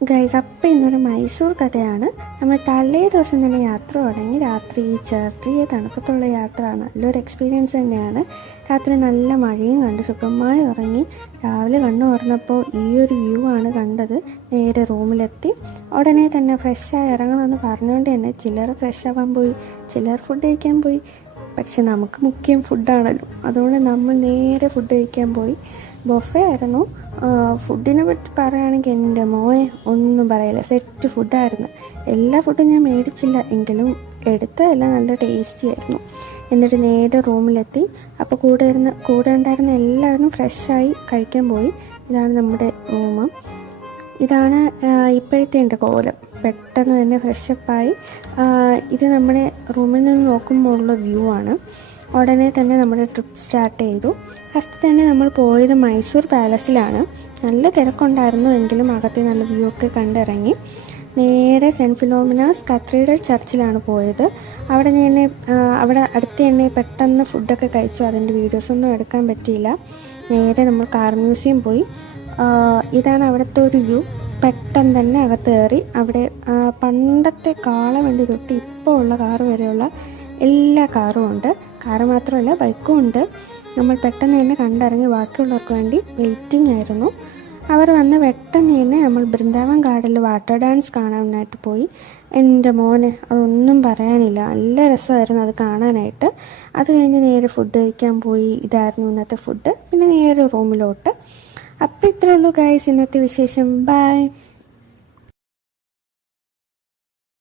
Guys, അപ്പം ഇന്നൊരു മൈസൂർ കഥയാണ്. നമ്മൾ തലേ ദിവസം തന്നെ യാത്ര തുടങ്ങി. രാത്രി ചെറിയ തണുപ്പത്തുള്ള യാത്ര നല്ലൊരു എക്സ്പീരിയൻസ് തന്നെയാണ്. രാത്രി നല്ല മഴയും കണ്ട് സുഖമായി ഉറങ്ങി. രാവിലെ കണ്ണു തുറന്നപ്പോൾ ഈ ഒരു വ്യൂ ആണ് കണ്ടത്. നേരെ റൂമിലെത്തി. ഉടനെ തന്നെ ഫ്രഷായി ഇറങ്ങണമെന്ന് പറഞ്ഞുകൊണ്ട് തന്നെ ചിലർ ഫ്രഷ് ആവാൻ പോയി, ചിലർ ഫുഡ് കഴിക്കാൻ പോയി. പക്ഷെ നമുക്ക് മുഖ്യം ഫുഡാണല്ലോ, അതുകൊണ്ട് നമ്മൾ നേരെ ഫുഡ് കഴിക്കാൻ പോയി. ബൊഫേ ആയിരുന്നു. ഫുഡിനെ പറ്റി പറയുകയാണെങ്കിൽ എൻ്റെ മോനെ ഒന്നും പറയില്ല, സെറ്റ് ഫുഡായിരുന്നു. എല്ലാ ഫുഡും ഞാൻ മേടിച്ചില്ല, എങ്കിലും എടുത്തതെല്ലാം നല്ല ടേസ്റ്റി ആയിരുന്നു. എന്നിട്ട് നേരെ റൂമിലെത്തി. അപ്പോൾ കൂടെ ഉണ്ടായിരുന്ന എല്ലാവരും ഫ്രഷായി കഴിക്കാൻ പോയി. ഇതാണ് നമ്മുടെ റൂം. ഇതാണ് ഇപ്പോഴത്തെ എൻ്റെ കോലം. പെട്ടെന്ന് തന്നെ ഫ്രഷപ്പായി. ഇത് നമ്മുടെ റൂമിൽ നിന്ന് നോക്കുമ്പോൾ ഉള്ള വ്യൂ ആണ്. ഉടനെ തന്നെ നമ്മുടെ ട്രിപ്പ് സ്റ്റാർട്ട് ചെയ്തു. ഫസ്റ്റ് തന്നെ നമ്മൾ പോയത് മൈസൂർ പാലസിലാണ്. നല്ല തിരക്കുണ്ടായിരുന്നു, എങ്കിലും അകത്തെ നല്ല വ്യൂ ഒക്കെ കണ്ടിറങ്ങി. നേരെ സെൻറ്റ് ഫിലോമിനാസ് കത്തീഡ്രൽ ചർച്ചിലാണ് പോയത്. അവിടെ അടുത്ത് തന്നെ പെട്ടെന്ന് ഫുഡൊക്കെ കഴിച്ചു. അതിൻ്റെ വീഡിയോസൊന്നും എടുക്കാൻ പറ്റിയില്ല. നേരെ നമ്മൾ കാർ മ്യൂസിയം പോയി. ഇതാണ് അവിടുത്തെ ഒരു വ്യൂ. പെട്ടെന്ന് തന്നെ അകത്ത് കയറി. അവിടെ പണ്ടത്തെ കാളവണ്ടി തൊട്ട് ഇപ്പോൾ ഉള്ള കാറ് വരെയുള്ള എല്ലാ കാറും ഉണ്ട്. കാറ് മാത്രമല്ല, ബൈക്കും ഉണ്ട്. നമ്മൾ പെട്ടെന്ന് തന്നെ കണ്ടിറങ്ങി. ബാക്കിയുള്ളവർക്ക് വേണ്ടി വെയിറ്റിംഗ് ആയിരുന്നു. അവർ വന്ന് പെട്ടെന്ന് തന്നെ നമ്മൾ ബൃന്ദാവൻ ഗാർഡനിൽ വാട്ടർ ഡാൻസ് കാണാനായിട്ട് പോയി. എൻ്റെ മോനെ അതൊന്നും പറയാനില്ല, നല്ല രസമായിരുന്നു അത് കാണാനായിട്ട്. അത് കഴിഞ്ഞ് നേരെ ഫുഡ് കഴിക്കാൻ പോയി. ഇതായിരുന്നു ഇന്നത്തെ ഫുഡ്. പിന്നെ നേരെ റൂമിലോട്ട്. അപ്പോൾ ഇത്രയേ ഉള്ളൂ ഗൈസ് ഇന്നത്തെ വിശേഷം. ബൈ.